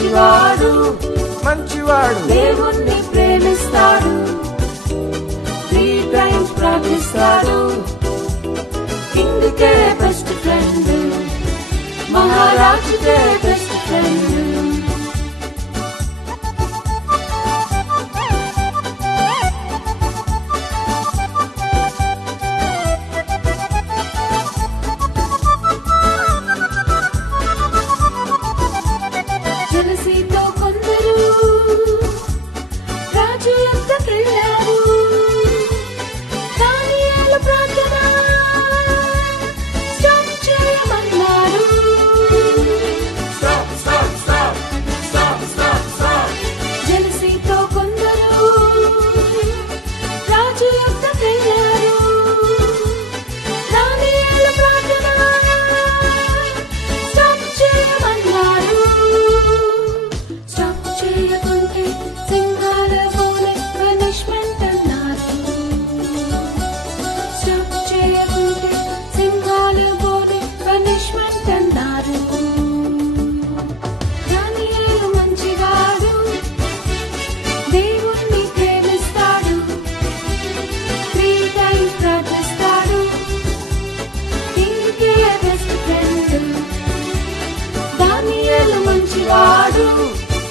మంచివాడు మంచివాడు దేవుణ్ణి ప్రేమిస్తాడు 3 times ప్రార్థిస్తాడు కింగ్కే బెస్ట్ ఫ్రెండ్ మహారాజుకే బెస్ట్ ఫ్రెండ్ జలసీతో కొందరు రాజు యొద్దకెళ్ళారు దానియేలు ప్రార్థన స్టాప్ చేయమన్నారు జలసీతో కొందరు రాజు యొద్దకెళ్ళారు దానియేలు ప్రార్థన స్టాప్ చేయమన్నారు స్టాప్ చేయకుంటే సింహాల బోలే పనిష్మెంట్ అన్నారు స్టాప్ చేయకుంటే సింహాల బోలే పనిష్మెంట్ అన్నారు దానియేలు మంచివాడు దేవుణ్ణి ప్రేమిస్తాడు 3 times ప్రార్థిస్తాడు కింగ్కే బెస్ట్ ఫ్రెండ్ దానియేలు మంచివాడు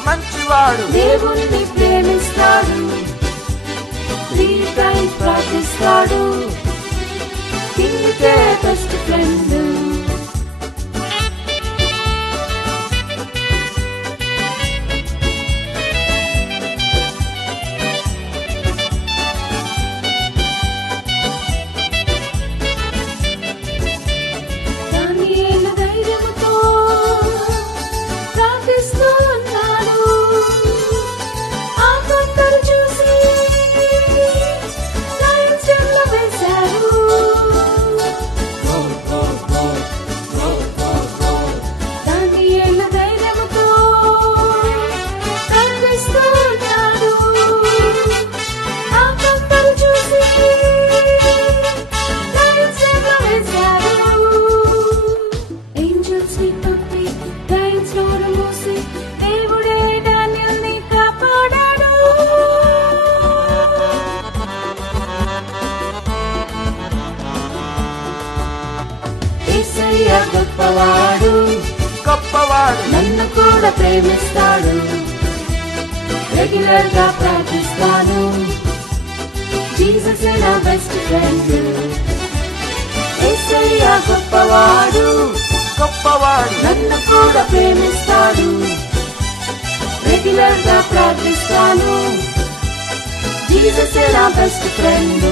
మంచివాడు దేవుణ్ణి ప్రేమిస్తాడు 3 times ప్రార్థిస్తాడు కింగ్కే బెస్ట్ ఫ్రెండ్ దానియేలు ధైర్యముతో ప్రార్థిస్తూ ఉన్నాడు ఆ కొందరు చూసి లయన్స్ డెన్లో వేశారు దానియేలు ధైర్యముతో ప్రార్థిస్తూ ఉన్నాడు ఆ కొందరు చూసి లయన్స్ డెన్లో వేశారు ఏంజల్స్ ని పంపి లయన్స్ నోరు మూసి దేవుడే డానియల్ని కాపాడాడు యేసయ్య గొప్పవాడు గొప్పవాడు నన్ను కూడా ప్రేమిస్తాడు రెగ్యులర్ గా ప్రార్థిస్తాను జీసస్ నా బెస్ట్ ఫ్రెండ్ యేసయ్య గొప్పవాడు గొప్పవాడు నన్ను కూడా ప్రేమిస్తాడు రెగ్యులర్ గా ప్రార్థిస్తాను జీసస్ నా బెస్ట్ ఫ్రెండ్